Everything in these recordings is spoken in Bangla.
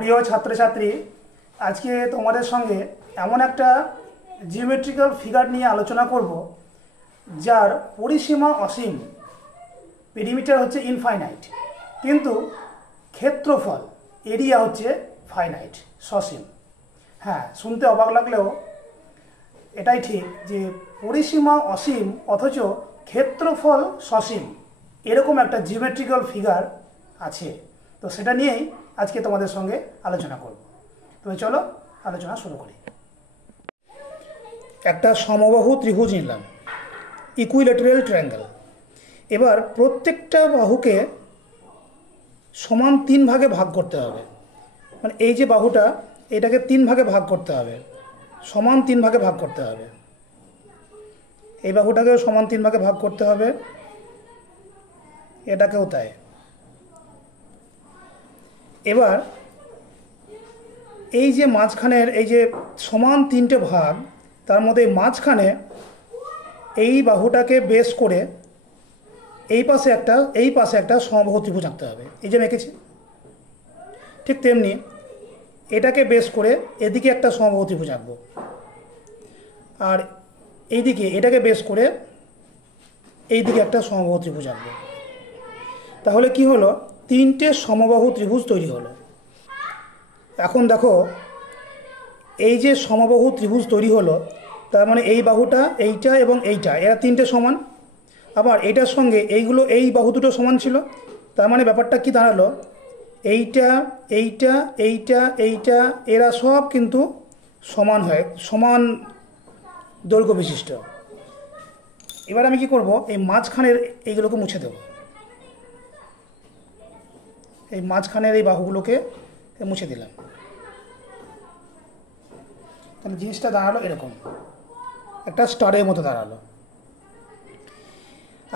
প্রিয় ছাত্রছাত্রী, আজকে তোমাদের সঙ্গে এমন একটা জিওমেট্রিক্যাল ফিগার নিয়ে আলোচনা করব যার পরিসীমা অসীম, পেরিমিটার হচ্ছে ইনফাইনাইট, কিন্তু ক্ষেত্রফল এরিয়া হচ্ছে ফাইনাইট, সসীম। হ্যাঁ, শুনতে অবাক লাগলেও এটাই ঠিক যে পরিসীমা অসীম অথচ ক্ষেত্রফল সসীম, এরকম একটা জিওমেট্রিক্যাল ফিগার আছে। তো সেটা নিয়েই আজকে তোমাদের সঙ্গে আলোচনা করব। তবে চলো আলোচনা শুরু করি। একটা সমবাহু ত্রিভুজ নিলাম, ইকুইল্যাটারাল ট্রায়াঙ্গেল। এবার প্রত্যেকটা বাহুকে সমান 3 ভাগে ভাগ করতে হবে। মানে এই যে বাহুটা, এটাকে 3 ভাগে ভাগ করতে হবে, সমান 3 ভাগে ভাগ করতে হবে। এই বাহুটাকেও সমান 3 ভাগে ভাগ করতে হবে, এটাকেও তাই। এবার এই যে মাঝখানের এই যে সমান 3টে ভাগ, তার মধ্যে মাঝখানে এই বাহুটাকে বেস করে এই পাশে একটা সমবাহু ত্রিভুজ আঁকতে হবে। এই যে এঁকেছি, ঠিক তেমনি এটাকে বেস করে এদিকে একটা সমবাহু ত্রিভুজ আঁকবো, আর এইদিকে এটাকে বেস করে এইদিকে একটা সমবাহু ত্রিভুজ আঁকবো। তাহলে কি হলো, 3টে সমবাহু ত্রিভুজ তৈরি হলো। এখন দেখো, এই যে সমবাহু ত্রিভুজ তৈরি হলো, তার মানে এই বাহুটা, এইটা এবং এইটা, এরা 3টে সমান। আবার এইটার সঙ্গে এইগুলো, এই বাহু দুটো সমান ছিল। তার মানে ব্যাপারটা কি দাঁড়ালো, এইটা এইটা এইটা এইটা এরা সব কিন্তু সমান হয়, সমান দৈর্ঘ্য বিশিষ্ট। এবার আমি কি করব, এই মাঝখানের এইগুলোকে মুছে দেব। এই মাঝখানের এই বাহুগুলোকে মুছে দিলাম। তাহলে জিনিসটা দাঁড়ালো এরকম, একটা স্টারের মতো দাঁড়ালো।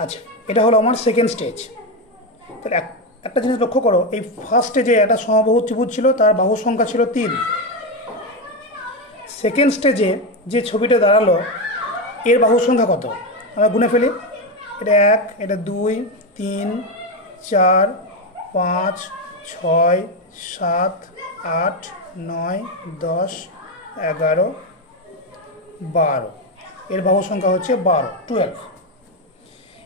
আচ্ছা, এটা হলো আমার সেকেন্ড স্টেজ। তাহলে একটা জিনিস লক্ষ্য করো, এই ফার্স্ট স্টেজে একটা সমবাহু ত্রিভুজ ছিল, তার বাহু সংখ্যা ছিল 3। সেকেন্ড স্টেজে যে ছবিটা দাঁড়ালো, এর বাহু সংখ্যা কত আমরা গুনে ফেলি। এটা 1, এটা 2, 3, 4, 5, 6, 7, 8, 9, 10, 11, 12। এর বাহু সংখ্যা হচ্ছে 12।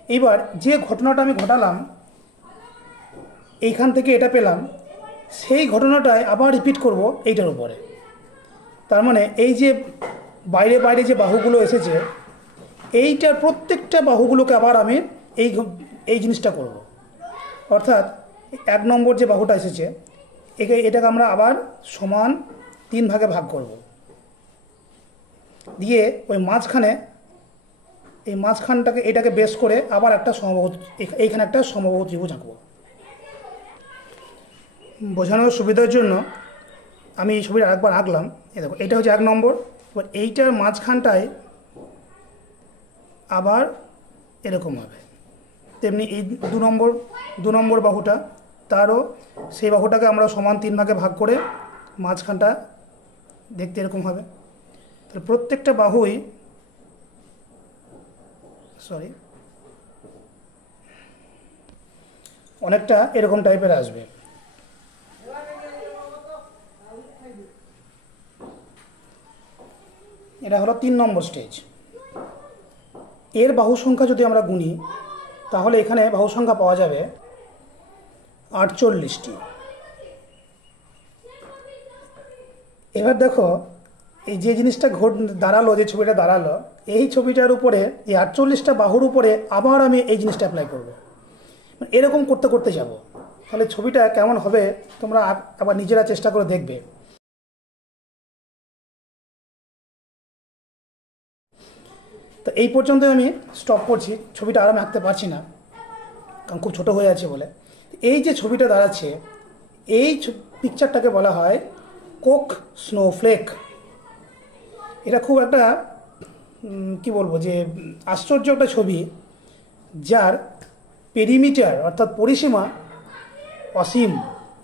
এইবার যে ঘটনাটা আমি ঘটালাম, এইখান থেকে এটা পেলাম, সেই ঘটনাটাই আবার রিপিট করব এইটার উপরে। তার মানে এই যে বাইরে বাইরে যে বাহুগুলো এসেছে, এইটার প্রত্যেকটা বাহুগুলোকে আবার আমি এই জিনিসটা করব। অর্থাৎ 1 নম্বর যে বাহুটা এসেছে, এটাকে আমরা আবার সমান 3 ভাগে ভাগ করব, দিয়ে ওই মাঝখানে, এই মাঝখানটাকে এটাকে বেস করে আবার একটা সমবাহু, এইখানে একটা সমবাহু ত্রিভুজ আঁকব। বোঝানোর সুবিধার জন্য আমি এই ছবিটা আরেকবার আঁকলাম। এই দেখো, এটা হচ্ছে 1 নম্বর। এবার এইটার মাঝখানটায় আবার এরকম হবে। তেমনি এই 2 নম্বর বাহুটা, তারও সেই বাহুটাকে আমরা সমান 3 ভাগে ভাগ করে মাঝখানটা দেখতে এরকম হবে। তাহলে প্রত্যেকটা বাহুই অনেকটা এরকম টাইপের আসবে। এটা হলো 3 নম্বর স্টেজ। এর বাহু সংখ্যা যদি আমরা গুনি, তাহলে এখানে বাহু সংখ্যা পাওয়া যাবে 48টি। এবার দেখো, এই যে জিনিসটা দাঁড়ালো, যে ছবিটা দাঁড়ালো, এই ছবিটার উপরে, এই 48টা বাহুর উপরে আবার আমি এই জিনিসটা অ্যাপ্লাই করব। এরকম করতে করতে যাব। তাহলে ছবিটা কেমন হবে তোমরা আবার নিজেরা চেষ্টা করে দেখবে। তো এই পর্যন্ত আমি স্টপ করছি, ছবিটা আর আমি আঁকতে পারছি না, কারণ খুব ছোট হয়ে আছে বলে। এই যে ছবিটা দাঁড়াচ্ছে, এই পিকচারটাকে বলা হয় কোক স্নোফ্লেক। এটা খুব একটা কি বলবো, যে আশ্চর্য একটা ছবি, যার পেরিমিটার অর্থাৎ পরিসীমা অসীম,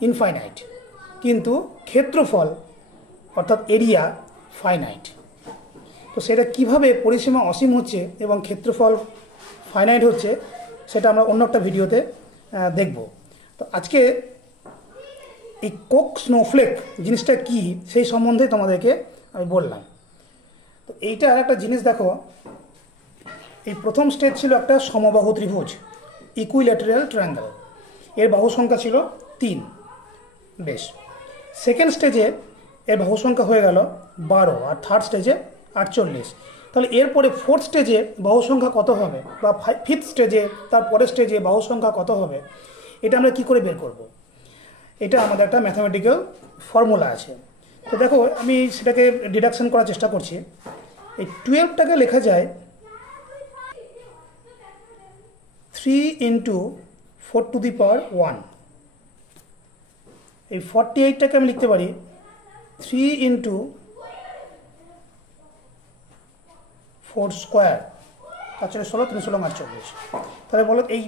ইনফাইনাইট, কিন্তু ক্ষেত্রফল অর্থাৎ এরিয়া ফাইনাইট। তো সেটা কিভাবে পরিসীমা অসীম হচ্ছে এবং ক্ষেত্রফল ফাইনাইট হচ্ছে, সেটা আমরা অন্য একটা ভিডিওতে দেখব। তো আজকে এই কোক স্নোফ্লেক জিনিসটা কি সেই সম্বন্ধে তোমাদেরকে আমি বললাম। তো এইটা আর একটা জিনিস দেখো, এই প্রথম স্টেজ ছিল একটা সমবাহু ত্রিভুজ, ইকুইল্যাটারাল ট্রায়াঙ্গেল, এর বাহু সংখ্যা ছিল 3। বেশ, সেকেন্ড স্টেজে এর বাহু সংখ্যা হয়ে গেল 12, আর থার্ড স্টেজে 48। তাহলে এরপরে ফোর্থ স্টেজে বাহু সংখ্যা কত হবে, বা ফিফথ স্টেজে তার পরের স্টেজে বাহু সংখ্যা কত হবে, এটা আমরা কি করে বের করব? এটা আমাদের একটা ম্যাথামেটিক্যাল ফর্মুলা আছে। তো দেখো আমি সেটাকে ডিডাকশন করার চেষ্টা করছি। এই 12টাকে লেখা যায় 3 × 4⁴ এই 48টাকে আমি লিখতে পারি 3 × 4 স্কোয়ার, 4 × 16, 3 × 16 48। তাহলে বলো এই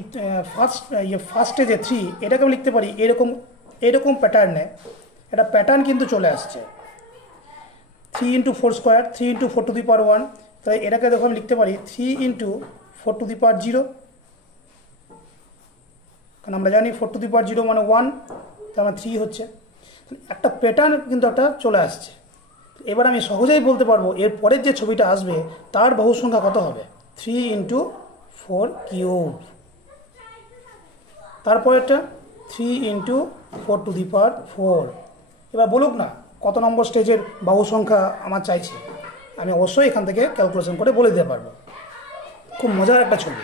ফার্স্ট স্টেজে 3, এটাকে আমি লিখতে পারি এরকম প্যাটার্নে, একটা প্যাটার্ন কিন্তু চলে আসছে 3 × 4 স্কোয়ার, 3 × 4⁴ তাই এটাকে দেখো আমি লিখতে পারি 3 × 4⁴0, কারণ আমরা জানি 4⁴ মানে 1, তার মানে 3 হচ্ছে। একটা প্যাটার্ন কিন্তু একটা চলে আসছে। এবার আমি সহজেই বলতে পারবো এর পরের যে ছবিটা আসবে তার বাহু সংখ্যা কত হবে, 3 × 4⁵। তারপরেরটা 3 × 4⁴। এবার বলুক না কত নম্বর স্টেজের বাহু সংখ্যা আমার চাইছে, আমি অবশ্যই এখান থেকে ক্যালকুলেশন করে বলে দিতে পারবো। খুব মজার একটা ছবি।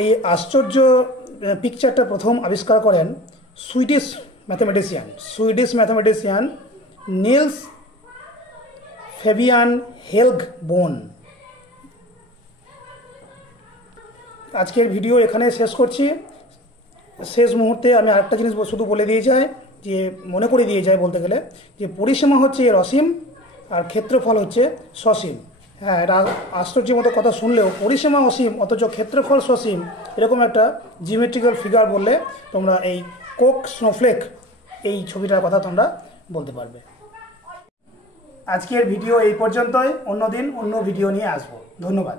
এই আশ্চর্য পিকচারটা প্রথম আবিষ্কার করেন সুইডিশ ম্যাথামেটিশিয়ান নিলস ফেবিয়ান হেলগবোন। আজকের ভিডিও এখানে শেষ করছি। শেষ মুহূর্তে আমি আরেকটা জিনিস শুধু বলে দিয়ে যাই, যে মনে করে দিয়ে যায় বলতে গেলে, যে পরিসীমা হচ্ছে এর অসীম আর ক্ষেত্রফল হচ্ছে সসীম। হ্যাঁ, এটা আশ্চর্যের মতো কথা শুনলেও পরিসীমা অসীম অথচ ক্ষেত্রফল সসীম, এরকম একটা জিওমেট্রিক্যাল ফিগার বললে তোমরা এই কোক স্নোফ্লেক এই ছবিটার কথা তোমরা বলতে পারবে। আজকের ভিডিও এই পর্যন্তই, অন্য দিন অন্য ভিডিও নিয়ে আসবো। ধন্যবাদ।